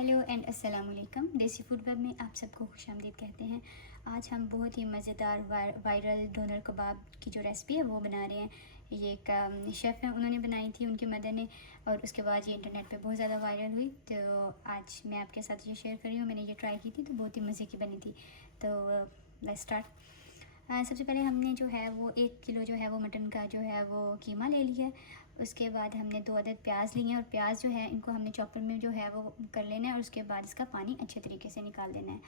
Hello and अस्सलाम वालेकुम। देसी फूड वेब में आप सबको खुशामदीद कहते हैं। आज हम बहुत ही मज़ेदार वायरल डोनर कबाब की जो रेसिपी है वो बना रहे हैं। ये एक शेफ़ है, उन्होंने बनाई थी, उनकी मदर ने, और उसके बाद ये इंटरनेट पे बहुत ज़्यादा वायरल हुई। तो आज मैं आपके साथ ये शेयर कर रही हूँ। मैंने ये ट्राई की थी तो बहुत ही मज़े की बनी थी। तो लेट्स स्टार्ट। सबसे पहले हमने जो है वो 1 किलो जो है वो मटन का जो है वो कीमा ले लिया है। उसके बाद हमने 2 अदद प्याज लिए हैं और प्याज जो है इनको हमने चॉपर में जो है वो कर लेना है और उसके बाद इसका पानी अच्छे तरीके से निकाल देना है।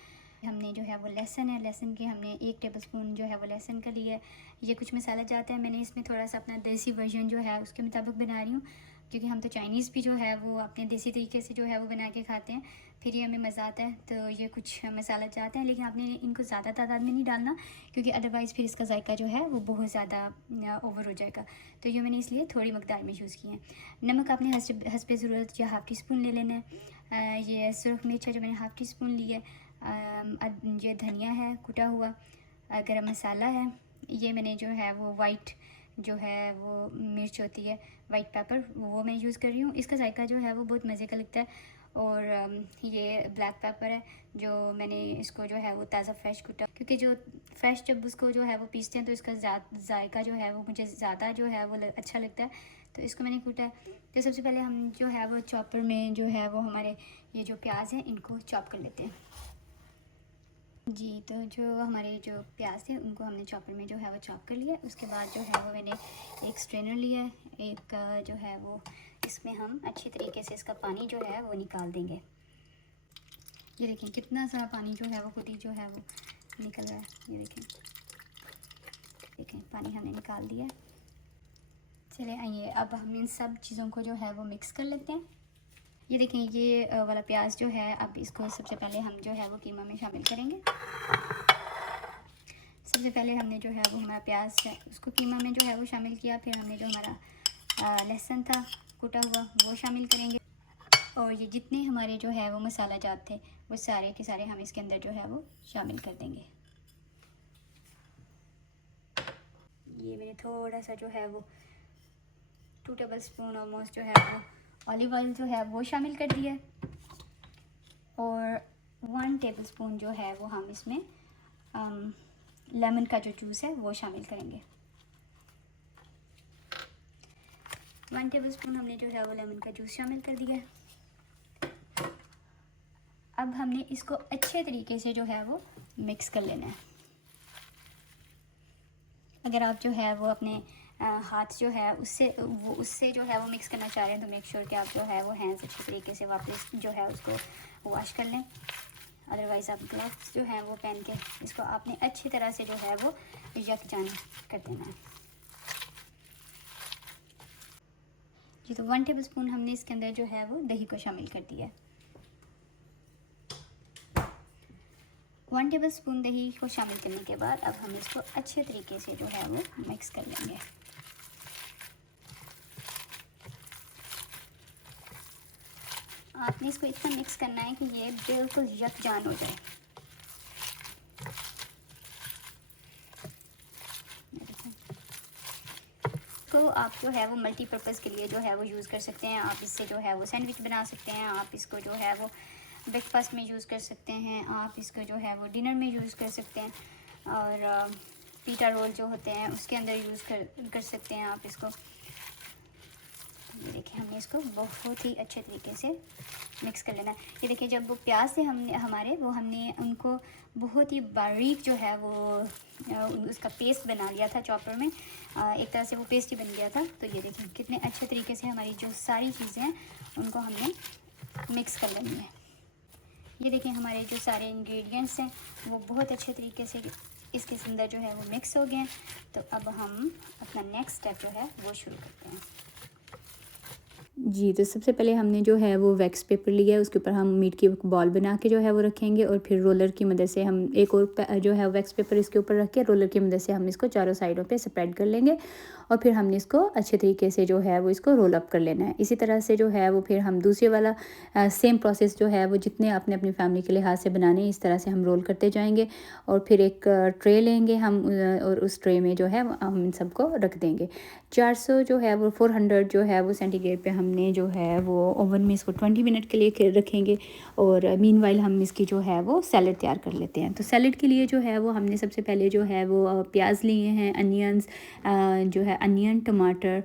हमने जो है वो लहसुन है, लहसुन के हमने 1 टेबलस्पून जो है वो लहसुन का लिया है। ये कुछ मसाला जाता है, मैंने इसमें थोड़ा सा अपना देसी वर्जन जो है उसके मुताबिक बना रही हूँ, क्योंकि हम तो चाइनीज़ भी जो है वो अपने देसी तरीके से जो है वो बना के खाते हैं, फिर ये हमें मज़ा आता है। तो ये कुछ मसाला जाते हैं, लेकिन आपने इनको ज़्यादा तादाद में नहीं डालना, क्योंकि अदरवाइज़ फिर इसका जायका जो है वो बहुत ज़्यादा ओवर हो जाएगा। तो ये मैंने इसलिए थोड़ी मकदार में यूज़ की है। नमक आपने हस्बे ज़रूरत या हाफ़ टी स्पून ले लेना है। ये सुरख मिर्च है जो मैंने हाफ़ टी स्पून ली है। ये धनिया है कुटा हुआ, गरम मसाला है। ये मैंने जो है वो वाइट जो है वो मिर्च होती है, वाइट पेपर, वो मैं यूज़ कर रही हूँ। इसका जायका जो है वो बहुत मज़े का लगता है। और ये ब्लैक पेपर है जो मैंने इसको जो है वो ताज़ा फ्रेश कुटा, क्योंकि जो फ्रेश जब उसको जो है वो पीसते हैं तो इसका जायका जो है वो मुझे ज़्यादा जो है वो अच्छा लगता है, तो इसको मैंने कूटा है। तो सबसे पहले हम जो है वो चॉपर में जो है वो हमारे ये जो प्याज है इनको चॉप कर लेते हैं। जी, तो जो हमारे जो प्याज थे उनको हमने चॉपर में जो है वो चॉप कर लिया। उसके बाद जो है वो मैंने एक स्ट्रेनर लिया है, एक जो है वो इसमें हम अच्छी तरीके से इसका पानी जो है वो निकाल देंगे। ये देखें कितना सारा पानी जो है वो खुद ही जो है वो निकल रहा है। ये देखें पानी हमने निकाल दिया। चले आइए अब हम इन सब चीज़ों को जो है वो मिक्स कर लेते हैं। ये देखें ये वाला प्याज जो है, अब इसको सबसे पहले हम जो है वो कीमा में शामिल करेंगे। सबसे पहले हमने जो है वो हमारा प्याज है उसको कीमा में जो है वो शामिल किया। फिर हमने जो हमारा लहसुन था कुटा हुआ वो शामिल करेंगे, और ये जितने हमारे जो है वो मसाला जात थे वो सारे के सारे हम इसके अंदर जो है वो शामिल कर देंगे। ये मैंने थोड़ा सा जो है वो 2 टेबल स्पून ऑलमोस्ट जो है वो ऑलिव ऑयल जो है वो शामिल कर दिया, और 1 टेबल स्पून जो है वो हम इसमें लेमन का जो जूस है वो शामिल करेंगे। 1 टेबल स्पून हमने जो है वो लेमन का जूस शामिल कर दिया। अब हमने इसको अच्छे तरीके से जो है वो मिक्स कर लेना है। अगर आप जो है वो अपने हाथ जो है उससे जो है वो मिक्स करना चाह रहे हैं तो मेक श्योर कि आप जो है वो हैंड्स अच्छे तरीके से वापस जो है उसको वॉश कर लें। अदरवाइज़ आप ग्लव्स जो हैं वो पहन के इसको आपने अच्छी तरह से जो है वो यकजान कर देना है। जी, तो 1 टेबल स्पून हमने इसके अंदर जो है वो दही को शामिल कर दिया है। 1 टेबल स्पून दही को शामिल करने के बाद अब हम इसको अच्छे तरीके से जो है वो मिक्स कर लेंगे। आपने इसको इतना मिक्स करना है कि ये बिल्कुल यकजान हो जाए। तो आप जो है वो मल्टीपर्पज़ के लिए जो है वो यूज़ कर सकते हैं। आप इससे जो है वो सैंडविच बना सकते हैं, आप इसको जो है वो ब्रेकफास्ट में यूज़ कर सकते हैं, आप इसको जो है वो डिनर में यूज़ कर सकते हैं, और पिज़्ज़ा रोल जो होते हैं उसके अंदर यूज़ कर सकते हैं आप इसको। ये देखिए हमने इसको बहुत ही अच्छे तरीके से मिक्स कर लेना है। ये देखिए जब वो प्याज से हमने उनको बहुत ही बारीक जो है वो उसका पेस्ट बना लिया था चॉपर में, एक तरह से वो पेस्ट ही बन गया था। तो ये देखिए कितने अच्छे तरीके से हमारी जो सारी चीज़ें हैं उनको हमने मिक्स कर लेनी है। ये देखिए हमारे जो सारे इंग्रेडिएंट्स हैं वो बहुत अच्छे तरीके से इसके अंदर जो है वो मिक्स हो गए हैं। तो अब हम अपना नेक्स्ट स्टेप जो है वो शुरू करते हैं। जी, तो सबसे पहले हमने जो है वो वैक्स पेपर लिया है, उसके ऊपर हम मीट की बॉल बना के जो है वो रखेंगे, और फिर रोलर की मदद से हम एक और जो है वैक्स पेपर इसके ऊपर रख के रोलर की मदद से हम इसको चारों साइडों पे स्प्रेड कर लेंगे, और फिर हमने इसको अच्छे तरीके से जो है वो इसको रोल अप कर लेना है। इसी तरह से जो है वो फिर हम दूसरे वाला सेम प्रोसेस जो है वो जितने अपने अपनी फैमिली के लिहाज से बनाने इस तरह से हम रोल करते जाएंगे, और फिर एक ट्रे लेंगे हम, और उस ट्रे में जो है हम इन सबको रख देंगे। 400 जो है वो 400 जो है वो सेंटीग्रेड पे हमने जो है वो ओवन में इसको 20 मिनट के लिए रखेंगे और मीनवाइल हम इसकी जो है वो सैलड तैयार कर लेते हैं। तो सैलड के लिए जो है वो हमने सबसे पहले जो है वो प्याज लिए हैं, अनियंस जो है अनियन, टमाटर,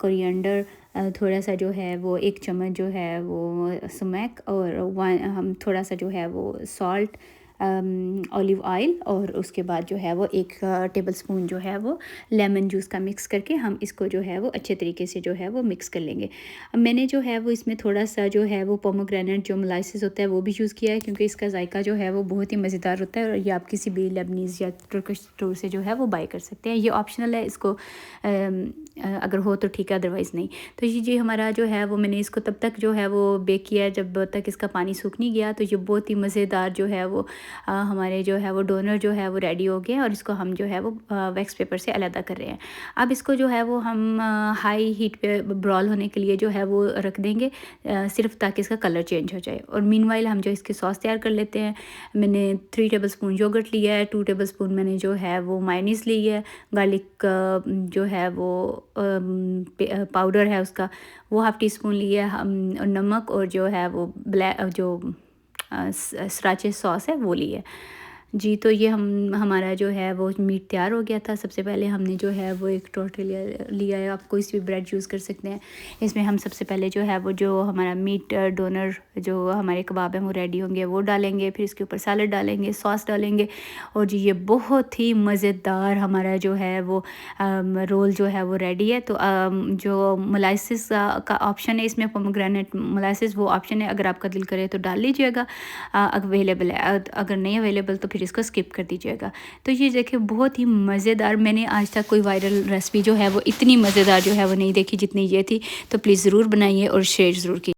कोरिएंडर, थोड़ा सा जो है वो 1 चम्मच जो है वो सुमैक और हम थोड़ा सा जो है वो सॉल्ट, ऑलिव ऑयल और उसके बाद जो है वो 1 टेबलस्पून जो है वो लेमन जूस का मिक्स करके हम इसको जो है वो अच्छे तरीके से जो है वो मिक्स कर लेंगे। अब मैंने जो है वो इसमें थोड़ा सा जो है वो पोमोग्रेनेट जो मोलाइसिस होता है वो भी यूज़ किया है, क्योंकि इसका जायका जो है वो बहुत ही मज़ेदार होता है और ये आप किसी भी लेबनीज़ या तुर्किश स्टोर से जो है वो बाय कर सकते हैं। ये ऑप्शनल है, इसको अगर हो तो ठीक है, अदरवाइज़ नहीं। तो ये हमारा जो है वो मैंने इसको तब तक जो है वो बेक किया है जब तक इसका पानी सूख नहीं गया। तो ये बहुत ही मज़ेदार जो है वो हमारे जो है वो डोनर जो है वो रेडी हो गया और इसको हम जो है वो वैक्स पेपर से अलग कर रहे हैं। अब इसको जो है वो हम हाई हीट पे ब्रॉल होने के लिए जो है वो रख देंगे, सिर्फ ताकि इसका कलर चेंज हो जाए। और मीनवाइल हम जो इसकी सॉस तैयार कर लेते हैं। मैंने 3 टेबलस्पून योगर्ट लिया है, 2 टेबलस्पून मैंने जो है वो मायोनीज़ ली है, गार्लिक जो है वो पाउडर है उसका वो हाफ़ टी स्पून लिया है, नमक और जो है वो ब्लैक जो सराचे सॉस है वो ली है जी। तो ये हमारा जो है वो मीट तैयार हो गया था। सबसे पहले हमने जो है वो एक टोर्टिलिया लिया है, आप कोई सी भी ब्रेड यूज़ कर सकते हैं। इसमें हम सबसे पहले जो है वो जो हमारा मीट डोनर जो हमारे कबाब हैं वो रेडी होंगे वो डालेंगे, फिर इसके ऊपर सैलड डालेंगे, सॉस डालेंगे और जी ये बहुत ही मज़ेदार हमारा जो है वो रोल जो है वो रेडी है। तो जो मोलाइसिस का ऑप्शन है इसमें, पोमोग्रेनेट मोलाइसिस वो ऑप्शन है, अगर आपका दिल करे तो डाल लीजिएगा, अवेलेबल है, अगर नहीं अवेलेबल तो फिर इसको स्किप कर दीजिएगा। तो ये देखिए बहुत ही मज़ेदार, मैंने आज तक कोई वायरल रेसिपी जो है वो इतनी मज़ेदार जो है वो नहीं देखी जितनी ये थी। तो प्लीज़ ज़रूर बनाइए और शेयर ज़रूर कीजिए।